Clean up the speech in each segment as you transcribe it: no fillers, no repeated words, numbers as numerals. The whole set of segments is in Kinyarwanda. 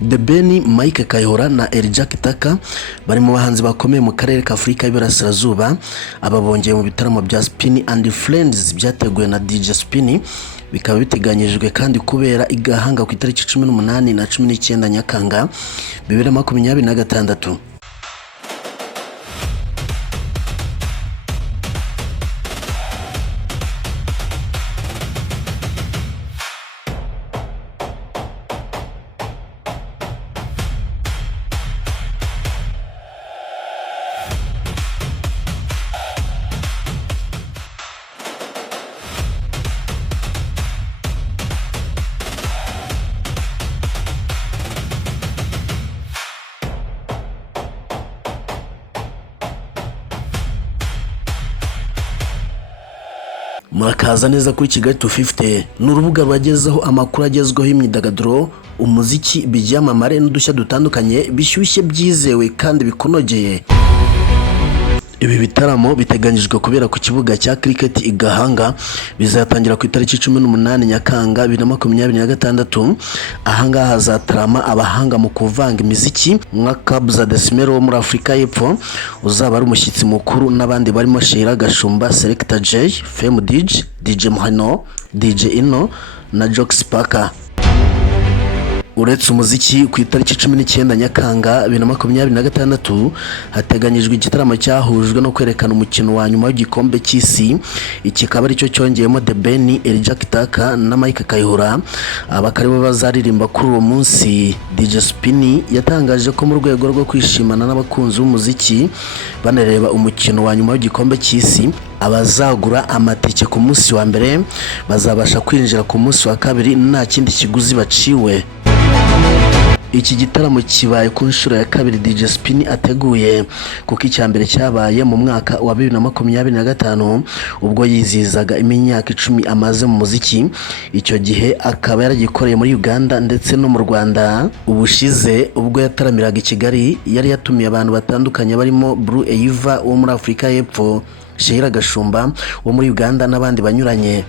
The Ben, Mike Kayihura na Elijah Kitaka bari mu bahanzi bakomeye mu karere ka Afurika y'Iburasirazuba. Aba bongeye mu bitaramo bya Spin and Friends byateguwe na DJ Spin, bikaba biteganyijwe kandi kubera i Gahanga ku itariki 18 na 19 Nyakanga 2026. Murakaza neza kuri Kigali 250, n'urubuga rwagezeho amakuru agezweho y'imyidagaduro, umuziki, bijyamamare n'udushya dutandukanye bishyushye byizewe kandi bikunogeye. Ibi bitaramo biteganyijwe kubera ku kibuga cya cricket i Gahanga, bizatangira ku itariki 18 Nyakanga 2026. Ahangaha hazatarama abahanga mu kuvanga imiziki nka Kabza De Small wo muri Afurika y'Epfo, uzaba ari umushyitsi mukuru, n'abandi barimo Sheila Gashumba, Selector J, Femme DJ Muhano, DJ Ino na Jokes Parker. Uretse umuziki, ku itariki 19 Nyakanga 2026 hateganyijwe igitaramo cyahujwe no kwerekana umukino wa nyuma w'igikombe cy'isi. Iki kaba aricyo cyongeyemo The Ben, Elijah Kitaka na Mike Kayihura, abakari bo bazaririmba kuri uwo munsi. DJ Spin yatangaje ko mu rwego rwo kwishimana n'abakunzi b'umuziki banareba umukino wa nyuma w'igikombe cy'isi, abazagura amatike ku munsi wa mbere bazabasha kwinjira ku munsi wa kabiri nta kindi kiguzi baciwe. Iki gitaramo kibaye ku nshuro ya kabiri DJ Spin ateguye, kuko icya mbere cyabaye mu mwaka wa 2025 ubwo yizizaga imyaka 10 amaze mu muziki. Icyo gihe akaba yaragikoreye muri Uganda ndetse no mu Rwanda. Ubushize ubwo yataramiraga i Kigali yari yatumiye abantu batandukanye barimo Blue Eva wo muri Afurika y'Epfo, Sheila Gashumba wo muri Uganda n'abandi banyuranye.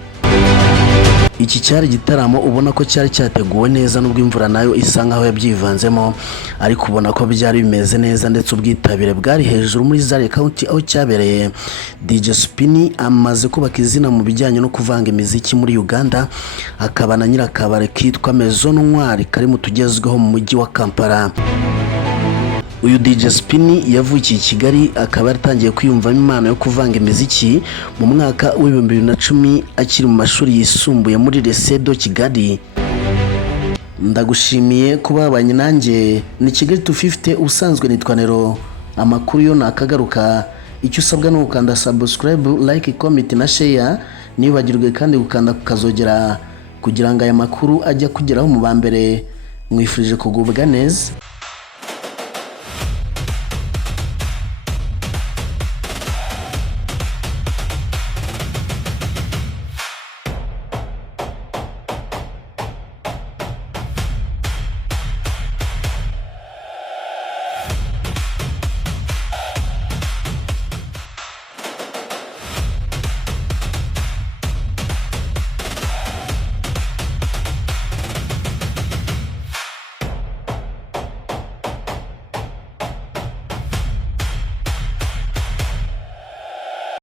Iki cyari gitaramo ubona ko cyari cyateguwe neza, nubwo imvura nayo isa nkaho yabyivanzemo, ariko ubona ko byari bimeze neza ndetse ubwitabire bwari hejuru muri Zare County aho cyabereye. DJ Spin amaze kubaka izina mu bijyanye no kuvanga imiziki muri Uganda, akaba na nyirakabare kitwa Maison Noire kari mu tugezweho mu mujyi wa Kampala. Uyu DJ Spin yavukiye i Kigali, akaba yaratangiye kwiyumvamo impano yo kuvanga imiziki mu mwaka wa 2010 akiri mu mashuri yisumbuye muri Resedo Kigali. Ndagushimiye kuba babanye nanjye. Ni Kigali 250, usanzwe nitwa Nero. Amakuru yo nakagaruka, icyo usabwa no gukanda subscribe, like, comment na share, nibagirwe kandi gukanda kukazogera kugira ngo aya makuru ajya kugeraho mu bambere. Mwifurije kugubwa neza.